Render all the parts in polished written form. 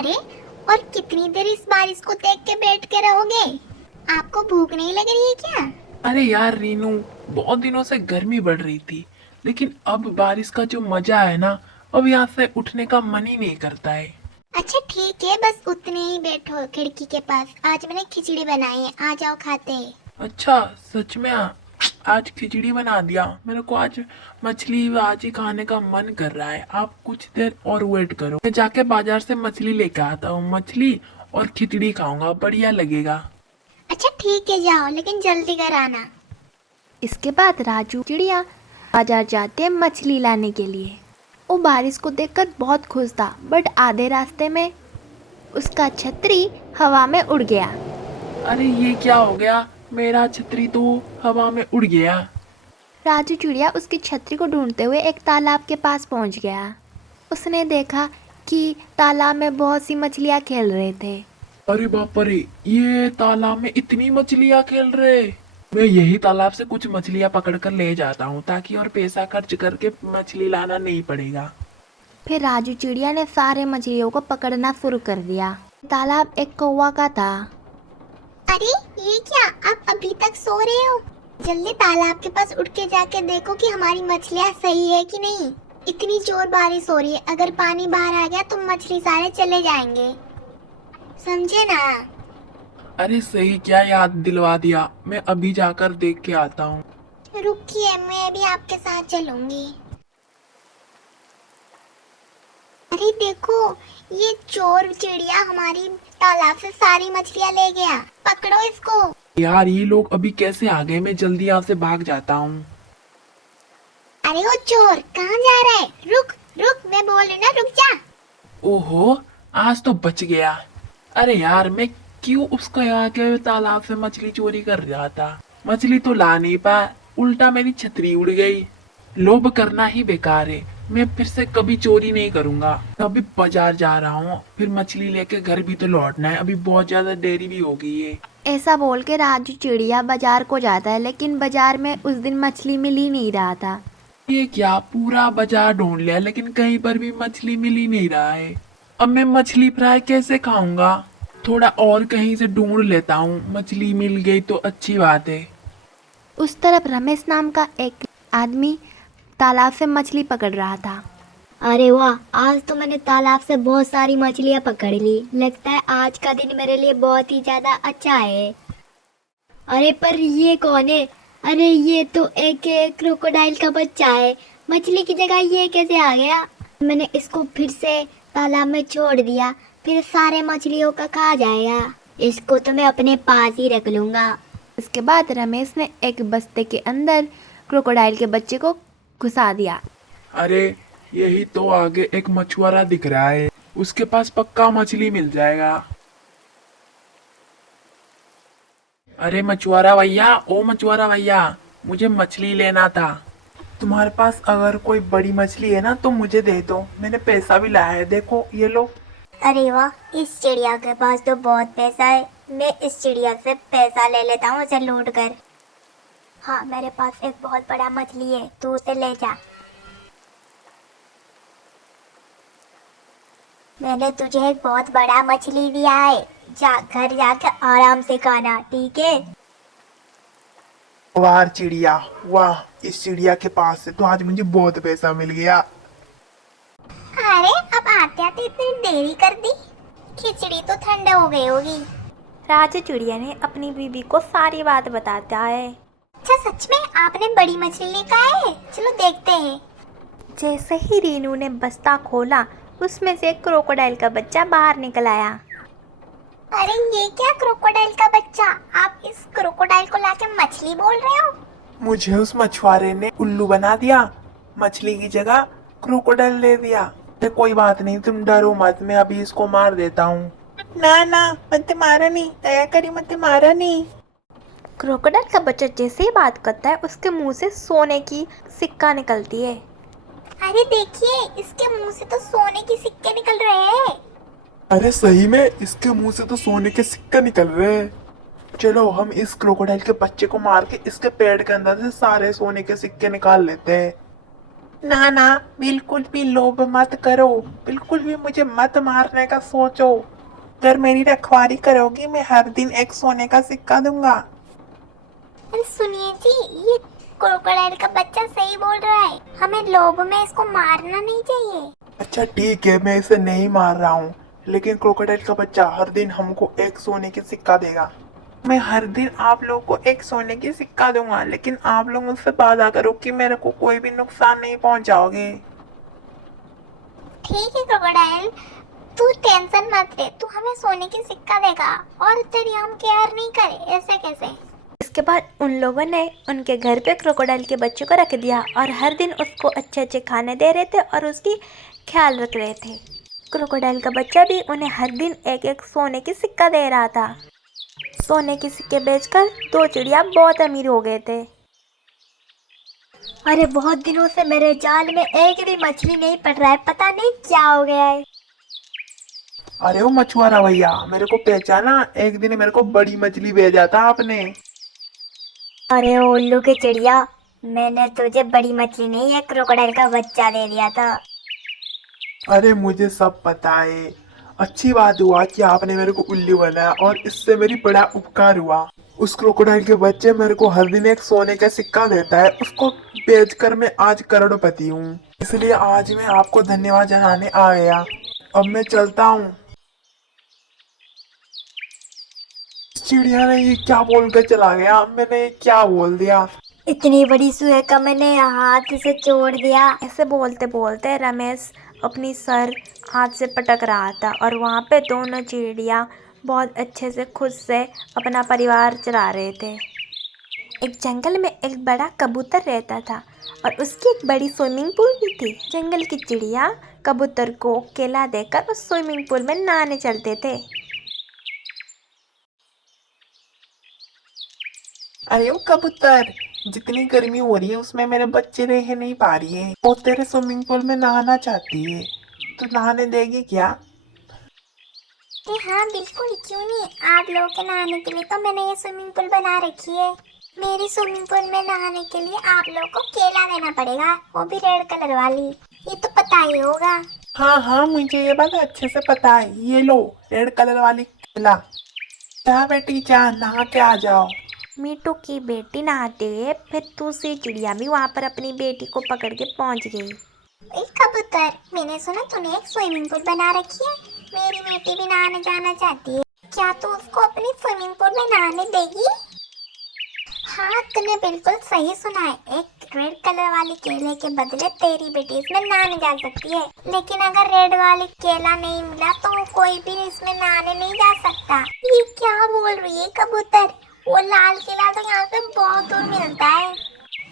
अरे, और कितनी देर इस बारिश को देख के बैठ के रहोगे? आपको भूख नहीं लग रही है क्या? अरे यार रीनू, बहुत दिनों से गर्मी बढ़ रही थी, लेकिन अब बारिश का जो मजा है ना, अब यहाँ से उठने का मन ही नहीं करता है। अच्छा ठीक है, बस उतने ही बैठो खिड़की के पास। आज मैंने खिचड़ी बनाई है, आ जाओ खाते हैं। अच्छा, सच में आज खिचड़ी बना दिया। मेरे को आज मछली आज ही खाने का मन कर रहा है। आप कुछ देर और वेट करो, मैं जाके बाजार से मछली लेकर आता हूँ। मछली और खिचड़ी खाऊंगा, बढ़िया लगेगा। अच्छा ठीक है, जाओ लेकिन जल्दी कर आना। इसके बाद राजू चिड़िया बाजार जाते हैं मछली लाने के लिए। वो बारिश को देखकर बहुत खुश था, बट आधे रास्ते में उसका छतरी हवा में उड़ गया। अरे ये क्या हो गया? मेरा छतरी तो हवा में उड़ गया। राजू चिड़िया उसकी छतरी को ढूंढते हुए एक तालाब के पास पहुंच गया। उसने देखा कि तालाब में बहुत सी मछलियां खेल रहे थे। अरे बाप रे, ये तालाब में इतनी मछलियां खेल रहे। मैं यही तालाब से कुछ मछलियां पकड़ कर ले जाता हूँ, ताकि और पैसा खर्च करके मछली लाना नहीं पड़ेगा। फिर राजू चिड़िया ने सारे मछलियों को पकड़ना शुरू कर दिया। तालाब एक कौवा का था। अरे ये क्या, आप अभी तक सो रहे हो? जल्दी तालाब के पास उठ के जाके देखो कि हमारी मछलियाँ सही है कि नहीं। इतनी जोर बारिश हो रही है, अगर पानी बाहर आ गया तो मछली सारे चले जाएंगे, समझे ना? अरे सही, क्या याद दिलवा दिया। मैं अभी जाकर देख के आता हूँ। रुकिए, मैं भी आपके साथ चलूंगी। अरे देखो, ये चोर चिड़िया हमारी तालाब से सारी मछलियाँ ले गया। पकड़ो इसको। यार ये लोग अभी कैसे आ गए? मैं जल्दी यहाँ से भाग जाता हूँ। अरे वो चोर कहाँ जा रहा है? रुक रुक, मैं बोल रही ना, रुक जा। ओहो, आज तो बच गया। अरे यार, मैं क्यों उसको यहाँ के तालाब से मछली चोरी कर रहा था? मछली तो ला नहीं पाया, उल्टा मेरी छतरी उड़ गई। लोभ करना ही बेकार है। मैं फिर से कभी चोरी नहीं करूंगा। अभी बाजार जा रहा हूँ, फिर मछली लेके घर भी तो लौटना है। अभी बहुत ज्यादा देरी भी हो गई है। ऐसा बोल के राजू चिड़िया बाजार को जाता है, लेकिन बाजार में उस दिन मछली मिल ही नहीं रहा था। ये क्या, पूरा बाजार ढूंढ लिया लेकिन कहीं पर भी मछली मिल ही नहीं रहा है। अब मैं मछली फ्राई कैसे खाऊंगा? थोड़ा और कहीं से ढूंढ लेता हूँ। मछली मिल गई तो अच्छी बात है। उस तरफ रमेश नाम का एक आदमी तालाब से मछली पकड़ रहा था। अरे वाह, आज तो मैंने तालाब से बहुत सारी मछलियाँ पकड़ ली। लगता है आज का दिन मेरे लिए बहुत ही ज्यादा अच्छा है। अरे पर ये कौन है? अरे ये तो एक क्रोकोडाइल का बच्चा है। मछली की जगह ये कैसे आ गया? मैंने इसको फिर से तालाब में छोड़ दिया, फिर सारे मछलियों का खा जाएगा। इसको तो मैं अपने पास ही रख लूंगा। इसके बाद रमेश ने एक बस्ते के अंदर क्रोकोडाइल के बच्चे को घुसा दिया। अरे यही तो आगे एक मछुआरा दिख रहा है, उसके पास पक्का मछली मिल जाएगा। अरे मछुआरा भैया, ओ मछुआरा भैया, मुझे मछली लेना था। तुम्हारे पास अगर कोई बड़ी मछली है ना तो मुझे दे दो। मैंने पैसा भी लाया है, देखो ये लो। अरे वाह, इस चिड़िया के पास तो बहुत पैसा है। मैं इस चिड़िया से पैसा ले लेता हूँ, उसे लूट कर। हाँ, मेरे पास एक बहुत बड़ा मछली है, तू उसे ले जा। मैंने तुझे एक बहुत बड़ा मछली दिया है, जा घर जाकर आराम से खाना, ठीक है? वाह चिड़िया, वाह, इस चिड़िया के पास से तो आज मुझे बहुत पैसा मिल गया। अरे अब आते आते इतनी देरी कर दी। खिचड़ी तो ठंडा हो गई होगी। राजू चिड़िया ने अपनी बीवी को सारी बात बताता है। अच्छा सच में आपने बड़ी मछली लेकर आए हैं? चलो देखते हैं। जैसे ही रीनू ने बस्ता खोला, उसमें से एक क्रोकोडाइल का बच्चा बाहर निकल आया। अरे ये क्या, क्रोकोडाइल का बच्चा? आप इस क्रोकोडाइल को लाके मछली बोल रहे हो? मुझे उस मछुआरे ने उल्लू बना दिया, मछली की जगह क्रोकोडाइल ले दिया। अरे कोई बात नहीं, तुम डरो मत, मैं अभी इसको मार देता हूँ। ना ना, मत मारा नहीं, दया करी मत मारा नहीं। क्रोकोडाइल का बच्चा जैसे ही बात करता है, उसके मुंह से सोने की सिक्का निकलती है। अरे देखिए, इसके मुंह से तो सोने की सिक्के निकल रहे हैं। अरे सही में इसके मुंह से तो सोने के सिक्के निकल रहे हैं। चलो हम इस क्रोकोडाइल के बच्चे को मार के इसके पेट के अंदर से सारे सोने के सिक्के निकाल लेते हैं। ना ना, बिल्कुल भी लोभ मत करो, बिल्कुल भी मुझे मत मारने का सोचो। अगर मेरी रखवाली करोगी मैं हर दिन एक सोने का सिक्का दूंगा। अरे सुनिए जी, ये क्रोकोडाइल का बच्चा सही बोल रहा है, हमें लोभ में इसको मारना नहीं चाहिए। अच्छा ठीक है, मैं इसे नहीं मार रहा हूँ, लेकिन क्रोकोडाइल का बच्चा हर दिन हमको एक सोने की सिक्का देगा। मैं हर दिन आप लोग को एक सोने की सिक्का दूंगा, लेकिन आप लोग मुझसे वादा करो कि मेरे को कोई भी नुकसान नहीं पहुंचाओगे। ठीक है क्रोकोडाइल, तू टेंशन मत ले, तू हमें सोने की सिक्का देगा और तेरी हम केयर नहीं करे, ऐसे कैसे। इसके बाद उन लोगों ने उनके घर पे क्रोकोडाइल के बच्चे को रख दिया और हर दिन उसको अच्छे अच्छे खाने दे रहे थे और उसकी ख्याल रख रहे थे। क्रोकोडाइल का बच्चा भी उन्हें हर दिन एक एक सोने की सिक्का दे रहा था। सोने के सिक्के बेचकर दो चिड़िया बहुत अमीर हो गए थे। अरे बहुत दिनों से मेरे जाल में एक भी मछली नहीं पड़ रहा है, पता नहीं क्या हो गया है। अरे वो मछुआरा भैया, मेरे को पहचाना? एक दिन मेरे को बड़ी मछली भेजा था आपने। अरे ओ उल्लू की चिड़िया, मैंने तुझे बड़ी मछली नहीं, एक क्रोकोडाइल का बच्चा दे दिया था। अरे मुझे सब पता है। अच्छी बात हुआ कि आपने मेरे को उल्लू बनाया और इससे मेरी बड़ा उपकार हुआ। उस क्रोकोडाइल के बच्चे मेरे को हर दिन एक सोने का सिक्का देता है, उसको बेचकर मैं आज करोड़पति हूँ, इसलिए आज मैं आपको धन्यवाद जनाने आ गया। अब मैं चलता हूँ। चिड़िया ने ये क्या बोल कर चला गया? मैंने क्या बोल दिया? इतनी बड़ी सुअर का मैंने हाथ से छोड़ दिया। ऐसे बोलते बोलते रमेश अपनी सर हाथ से पटक रहा था और वहाँ पे दोनों चिड़िया बहुत अच्छे से खुद से अपना परिवार चला रहे थे। एक जंगल में एक बड़ा कबूतर रहता था और उसकी एक बड़ी स्विमिंग पूल भी थी। जंगल की चिड़िया कबूतर को केला देकर उस स्विमिंग पूल में नहाने चलते थे। अरे वो कबूतर, जितनी गर्मी हो रही है उसमें मेरे बच्चे रह नहीं पा रही है, वो तेरे स्विमिंग पूल में नहाना चाहती है, तो नहाने देगी क्या? अरे हाँ बिल्कुल, क्यों नहीं, आप लोगों के नहाने के लिए तो मैंने ये स्विमिंग पूल बना रखी है। मेरी स्विमिंग पूल में नहाने के लिए आप लोगों को केला देना पड़ेगा, वो भी रेड कलर वाली, ये तो पता ही होगा। हाँ हाँ, मुझे ये बात अच्छे से पता है। ये लो रेड कलर वाली केला। जा बेटी जा, नहा के आ जाओ। मीठू की बेटी नहाते हुए फिर दूसरी चिड़िया भी वहाँ पर अपनी बेटी को पकड़ के पहुँच गई। एक कबूतर, मैंने सुना तूने एक स्विमिंग पूल बना रखी है, मेरी बेटी भी नहाने जाना चाहती है, क्या तू उसको अपनी स्विमिंग पूल में नहाने देगी? हाँ तूने बिल्कुल सही सुना है, एक रेड कलर वाली केले के बदले तेरी बेटी इसमें नहाने जा सकती है, लेकिन अगर रेड वाली केला नहीं मिला तो कोई भी इसमें नहाने नहीं जा सकता। ये क्या बोल रही है कबूतर? वो लाल केला तो यहाँ से बहुत दूर मिलता है,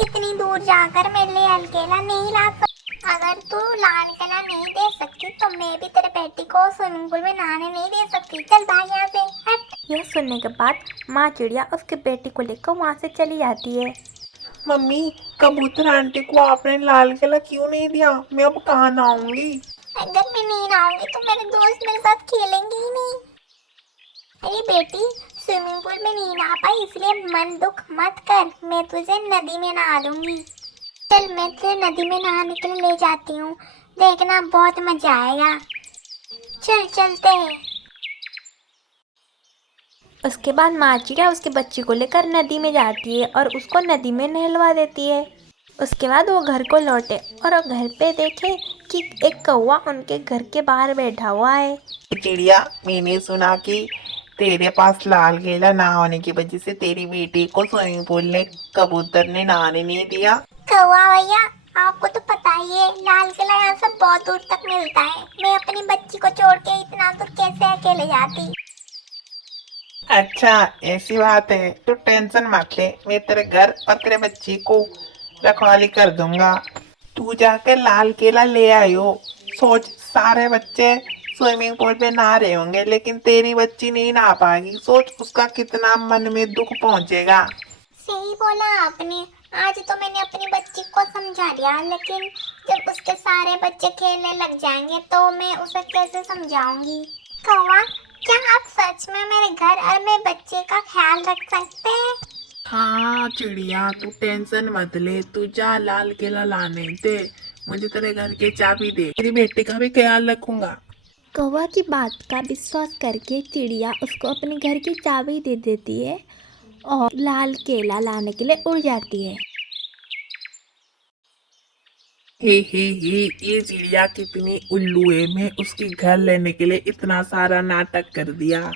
इतनी दूर जाकर मेरे लिए लाल केला नहीं ला सकती। अगर तू लाल केला नहीं दे सकती तो मैं भी तेरे बेटी को स्विमिंग पूल में नहाने नहीं दे सकती, चल भाग यहाँ से, हट। यह सुनने के बाद माँ चिड़िया उसके बेटी को लेकर वहाँ से चली जाती है। मम्मी, कबूतर आंटी को आपने लाल केला क्यों नहीं दिया? मैं अब कहाँ नहाऊंगी? अगर मैं नहीं नहाऊंगी तो मेरे दोस्त मेरे साथ खेलेंगे ही नहीं। अरे बेटी, स्विमिंग पूल में नहीं नहा पाई इसलिए मन दुख मत कर, मैं तुझे नदी में नहा दूंगी। चल मैं तुझे नदी में नहाने के लिए ले जाती हूँ, देखना बहुत मजा आएगा, चल चलते हैं। उसके बाद माँ चिड़िया उसके बच्चे को लेकर नदी में जाती है और उसको नदी में नहलवा देती है। उसके बाद वो घर को लौटे और वो घर पे देखे कि एक कौवा उनके घर के बाहर बैठा हुआ है। चिड़िया, मैंने सुना कि तेरे पास लाल केला ना होने की वजह से तेरी बेटी को स्विमिंग पूल में कबूतर ने नहाने नहीं दिया। कौवा भैया, आपको तो पता ही है लाल किला यहाँ से बहुत दूर तक मिलता है, मैं अपनी बच्ची को छोड़ के इतना दूर कैसे अकेले जाती। अच्छा ऐसी बात है, तो टेंशन मत ले, मैं तेरे घर और तेरे बच्ची को रखवाली कर दूंगा। तू जाकर लाल केला ले आयो। सोच, सारे बच्चे स्विमिंग पूल पे नहा रहे होंगे लेकिन तेरी बच्ची नहीं नहा पाएगी, सोच उसका कितना मन में दुख पहुंचेगा। सही बोला आपने, आज तो मैंने अपनी बच्ची को समझा दिया, लेकिन जब उसके सारे बच्चे खेलने लग जाएंगे तो मैं उसे कैसे समझाऊंगी। कौवा, क्या आप सच में मेरे घर और मेरे बच्चे का ख्याल रख सकते हैं? हाँ चिड़िया, तू टेंशन मत ले, तू जा लाल केला लाने दे, मुझे तेरे घर की चाबी दे, मेरी बेटी का भी ख्याल रखूंगा। कौवा की बात का विश्वास करके चिड़िया उसको अपने घर की चाबी दे देती है और लाल केला लाने के लिए उड़ जाती है। हे ये चिड़िया कितनी उल्लू है, मैं उसके घर लेने के लिए इतना सारा नाटक कर दिया।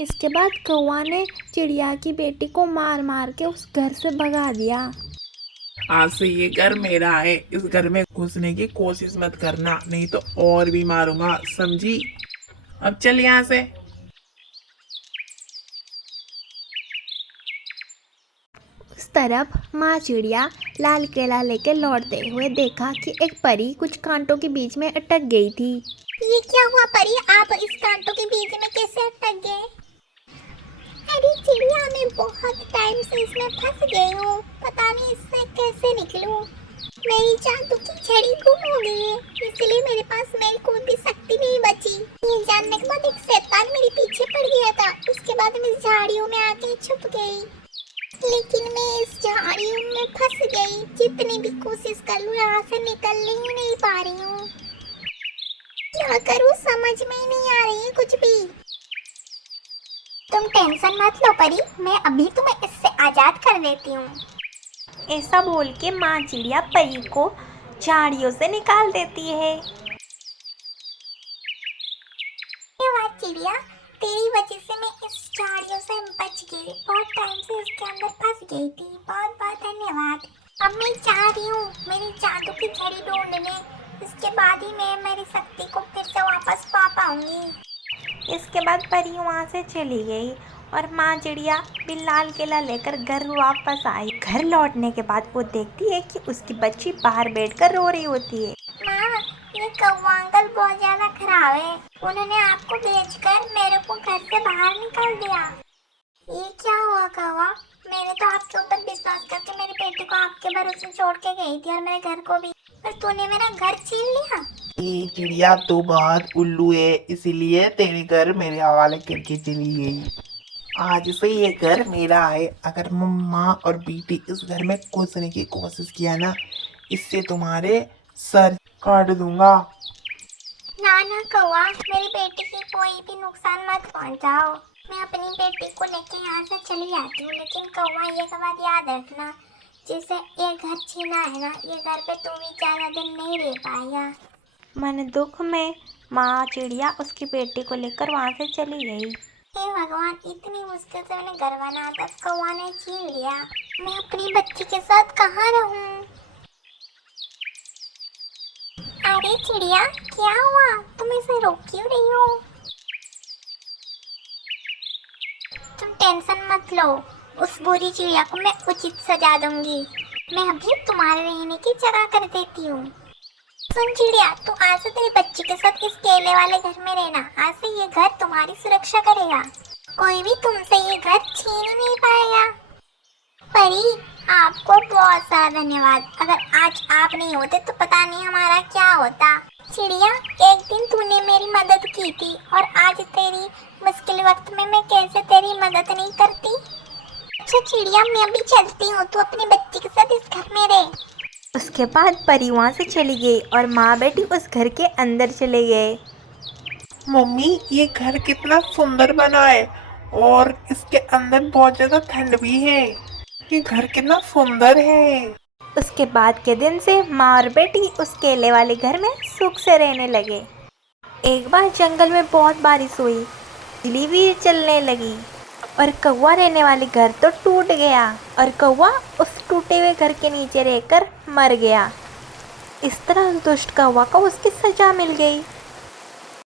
इसके बाद कौवा ने चिड़िया की बेटी को मार मार के उस घर से भगा दिया। आज से ये घर मेरा है, इस घर में घुसने की कोशिश मत करना, नहीं तो और भी मारूंगा, समझी? अब चल यहाँ से। उस तरफ माँ चिड़िया लाल केला लेकर लौटते हुए देखा कि एक परी कुछ कांटों के बीच में अटक गई थी। ये क्या हुआ परी, आप इस कांटों के बीच में कैसे अटक गए? अरे चिड़िया, मैं बहुत टाइम से इसमें फंस गई हूँ, पता नहीं इससे कैसे निकलूं। मेरी जादू की छड़ी गुम हो गई है, इसलिए मेरे पास मेल कोई भी शक्ति नहीं बची। ये जानने के बाद एक शैतान मेरे पीछे पड़ गया था, उसके बाद मैं झाड़ियों में आके छुप गई, लेकिन मैं इस झाड़ियों में फंस गई। जितनी भी कोशिश कर लूं यहाँ से निकलने ही नहीं पा रही हूँ। क्या करूँ समझ में ही नहीं आ रही है कुछ भी। तुम टेंशन मत लो परी, मैं अभी तुम्हें इससे आजाद कर देती हूँ। ऐसा बोल के माँ चिड़िया परी को झाड़ियों से निकाल देती है। धन्यवाद चिड़िया, तेरी वजह से मैं इस झाड़ियों से बच गई, बहुत टाइम से इसके अंदर फंस गई थी, बहुत बहुत धन्यवाद। अब मैं चाह रही हूँ मेरी जादू की छड़ी ढूंढने, इसके बाद ही मैं मेरी शक्ति को फिर से वापस पा पाऊंगी। इसके बाद परी वहाँ से चली गई और माँ चिड़िया भी लाल केला लेकर घर वापस आई। घर लौटने के बाद वो देखती है कि उसकी बच्ची बाहर बैठकर रो रही होती है। माँ, ये कौवा अंकल बहुत ज्यादा खराब है, उन्होंने आपको बेचकर मेरे को घर से बाहर निकाल दिया। ये क्या हुआ कौवा, मैंने तो आपके ऊपर विश्वास करके मेरी बेटी को आपके भरोसे छोड़ के गई थी और मेरे घर को भी, पर तूने मेरा घर छीन लिया। ये चिड़िया तो बहुत उल्लू है, इसीलिए तेरे घर मेरे हवाले करके चली गई। आज से ये घर मेरा है, अगर माँ और बेटी इस घर में घुसने की कोशिश किया ना, इससे तुम्हारे सर काट दूंगा। ना ना कौवा, मेरी बेटी की कोई भी नुकसान मत पहुंचाओ। मैं अपनी बेटी को लेके यहाँ से चली जाती हूँ, लेकिन कौवा ये बात याद रखना, जैसे ये घर छीना है ना, ये घर पे तू भी ज्यादा दिन नहीं रह पाएगा। मन दुख में माँ चिड़िया उसकी बेटी को लेकर वहाँ से चली गई। हे भगवान, इतनी मुश्किल से मैंने घर बनाया था, कौवा ने छीन लिया। मैं अपनी बच्ची के साथ कहाँ रहूँ? अरे चिड़िया, क्या हुआ, तुम इसे रोक क्यों रही हो? तुम टेंशन मत लो, उस बुरी चिड़िया को मैं उचित सजा दूंगी। मैं अभी तुम्हारे रहने की जगह कर देती हूँ। सुन चिड़िया, तू आज से तेरी बच्ची के साथ इस केले वाले घर में रहना। आज से ये घर तुम्हारी सुरक्षा करेगा, कोई भी तुमसे ये घर छीन ही नहीं पाएगा। परी, आपको बहुत सारा धन्यवाद, अगर आज आप नहीं होते तो पता नहीं हमारा क्या होता। चिड़िया, एक दिन तूने मेरी मदद की थी और आज तेरी मुश्किल वक्त में मैं कैसे तेरी मदद नहीं करती। अच्छा चिड़िया, मैं अभी चलती हूँ, तू अपनी बच्ची के साथ इस घर में रह। उसके बाद परी वहाँ से चली गई और माँ बेटी उस घर के अंदर चले गए। मम्मी, ये घर कितना सुंदर बना है और इसके अंदर बहुत ज्यादा ठंड भी है। ये घर कितना सुंदर है। उसके बाद के दिन से माँ और बेटी उस केले वाले घर में सुख से रहने लगे। एक बार जंगल में बहुत बारिश हुई, बिजली भी चलने लगी और कौवा रहने वाले घर तो टूट गया और कौवा उस टूटे हुए घर के नीचे रहकर मर गया। इस तरह दुष्ट कौवा को उसकी सजा मिल गई।